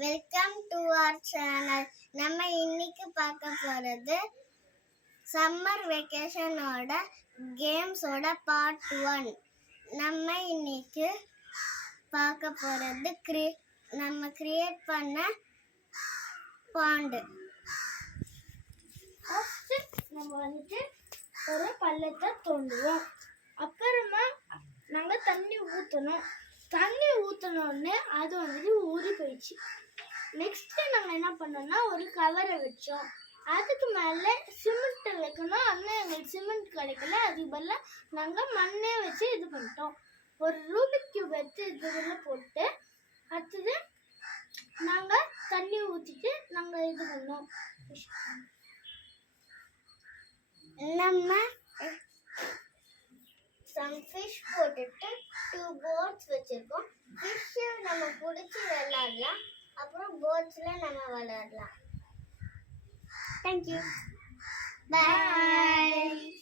Welcome to our channel. நம்ம இன்னைக்கு பார்க்க போறது சம்மர் வெக்கேஷனோட கேம்ஸோட பார்ட் 1. நம்ம இன்னைக்கு பார்க்க போறது நம்ம கிரியேட் பண்ண பாண்டு. நம்ம ஒரு பள்ளத்தை தோண்டுவோம். அப்புறமா நாங்கள் தண்ணி ஊற்றணும்னு அது ஊறி போயிடுச்சு. நெக்ஸ்ட் நாங்கள் என்ன பண்ணோம்னா ஒரு கவரை வச்சோம். அதுக்கு மேலே சிமெண்ட் வைக்கணும். ஆனால் எங்களுக்கு சிமெண்ட் கிடைக்கல. அதுக்கு பதிலாக நாங்கள் மண்ணே வச்சு இது பண்ணிட்டோம். ஒரு ரூபிக் கியூப் எடுத்து இதுல போட்டு அடுத்தது நாங்கள் தண்ணி ஊற்றிட்டு நாங்கள் இது பண்ணோம். நம்ம ஃபிஷ் போட்டுட்டு 2 போர்ட்ஸ் வச்சிருக்கோம். ஃபிஷ் நம்ம பிடிச்சி விளையாடலாம், அப்புறம் போர்ட்ஸ்ல நம்ம விளையாடலாம். தேங்க்யூ, பாய்.